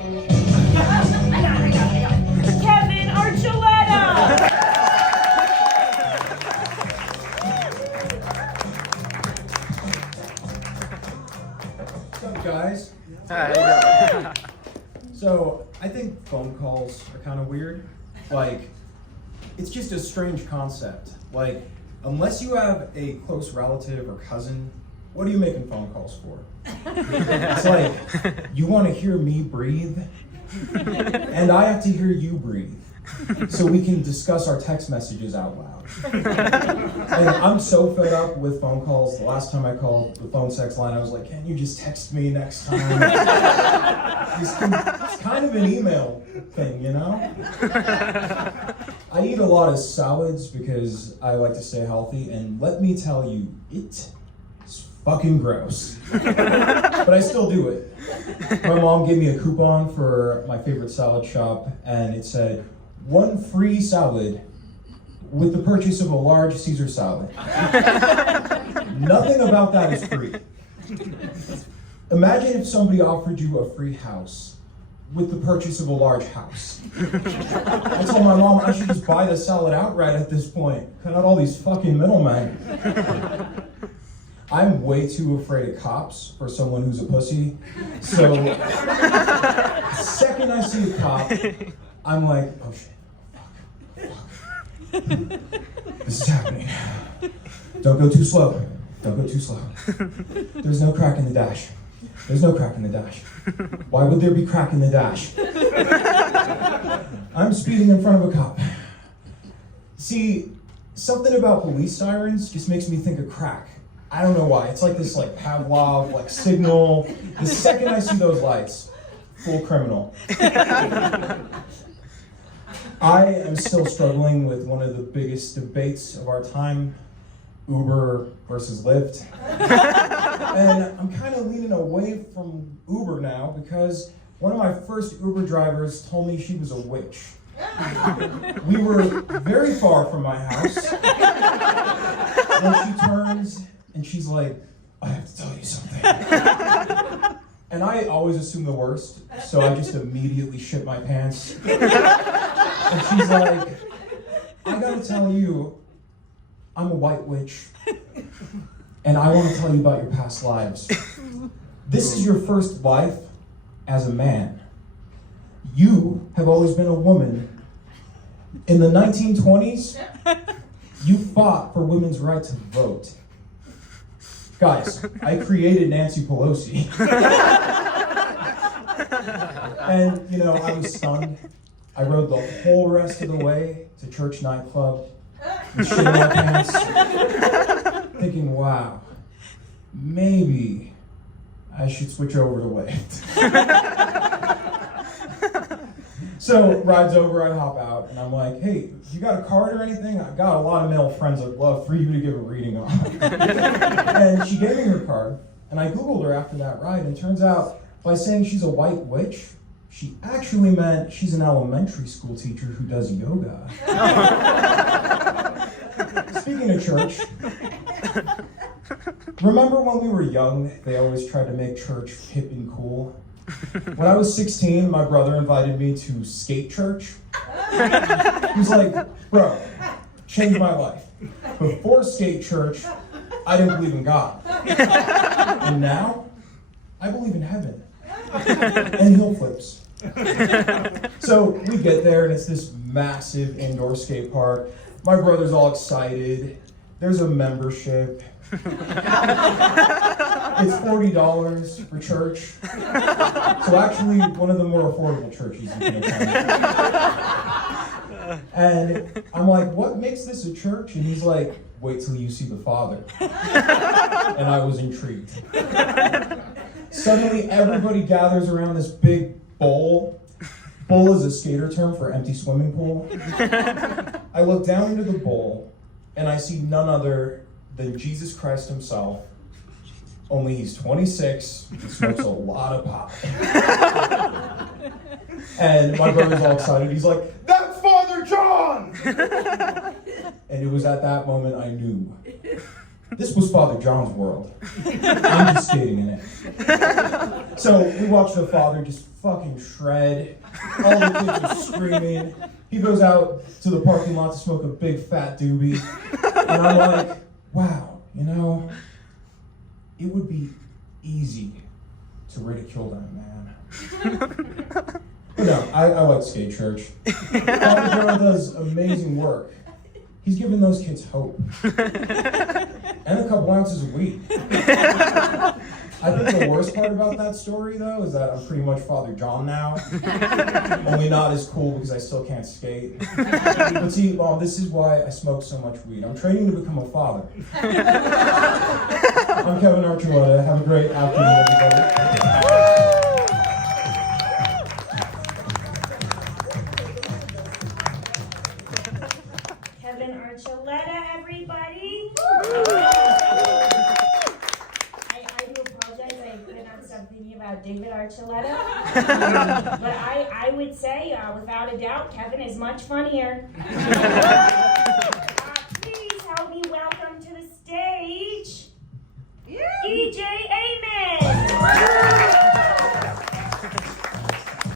Kevin Archuleta! What's up, guys? Hi. So, I think phone calls are kind of weird. Like, it's just a strange concept. Like, unless you have a close relative or cousin, what are you making phone calls for? It's like, you want to hear me breathe, and I have to hear you breathe, so we can discuss our text messages out loud. And I'm so fed up with phone calls. The last time I called the phone sex line, I was like, can't you just text me next time? It's kind of an email thing, you know? I eat a lot of salads because I like to stay healthy, and let me tell you, it is fucking gross. But I still do it. My mom gave me a coupon for my favorite salad shop, and it said, 1 free salad with the purchase of a large Caesar salad. Tothing about that is free. Imagine if somebody offered you a free house with the purchase of a large house. I told my mom I should just buy the salad outright at this point. Cut out all these fucking middlemen. I'm way too afraid of cops for someone who's a pussy. So, the second I see a cop, I'm like, oh shit, fuck. This is happening. Don't go too slow. Don't go too slow. There's no crack in the dash. There's no crack in the dash. Why would there be crack in the dash? I'm speeding in front of a cop. See, something about police sirens just makes me think of crack. I don't know why. It's like this Pavlov signal. The second I see those lights, full criminal. I am still struggling with one of the biggest debates of our time, Uber versus Lyft. And I'm kind of leaning away from Uber now because one of my first Uber drivers told me she was a witch. We were very far from my house. Then she turns and she's like, I have to tell you something. And I always assume the worst, so I just immediately shit my pants. And she's like, I gotta tell you, I'm a white witch, and I want to tell you about your past lives. This is your first life as a man. You have always been a woman. In the 1920s, you fought for women's right to vote. Guys, I created Nancy Pelosi. And, I was stunned. I rode the whole rest of the way to church nightclub with shit in my pants, thinking, wow, maybe I should switch over to Lyft. So, ride's over, I hop out, and I'm like, hey, you got a card or anything? I got a lot of male friends I'd love for you to give a reading on. And she gave me her card, and I Googled her after that ride, and it turns out, by saying she's a white witch, she actually meant she's an elementary school teacher who does yoga. Speaking of church, remember when we were young, they always tried to make church hip and cool? When I was 16, my brother invited me to skate church. He was like, bro, changed my life. Before skate church, I didn't believe in God. And now, I believe in heaven. And heel flips. So we get there, and it's this massive indoor skate park. My brother's all excited. There's a membership. It's $40 for church. So actually, one of the more affordable churches you can attend. And I'm like, what makes this a church? And he's like, wait till you see the Father. And I was intrigued. Suddenly, everybody gathers around this big bowl. Bowl is a skater term for empty swimming pool. I look down into the bowl, and I see none other than Jesus Christ himself, only he's 26, he smokes a lot of pot. And my brother's all excited, he's like, that's Father John! And it was at that moment I knew This was Father John's world. I'm just skating in it. So we watch the father just fucking shred. All the kids are screaming. He goes out to the parking lot to smoke a big fat doobie. And I'm like, wow, you know, it would be easy to ridicule that man. But no, I like skate church. Father John does amazing work. He's giving those kids hope. And a couple ounces of weed. I think the worst part about that story, though, is that I'm pretty much Father John now. Only not as cool because I still can't skate. But see, Mom, this is why I smoke so much weed. I'm training to become a father. I'm Kevin Archuleta. Have a great afternoon, everybody. Kevin Archuleta, everybody. I do apologize. I could not stop thinking about David Archuleta. But I would say, without a doubt, Kevin is much funnier.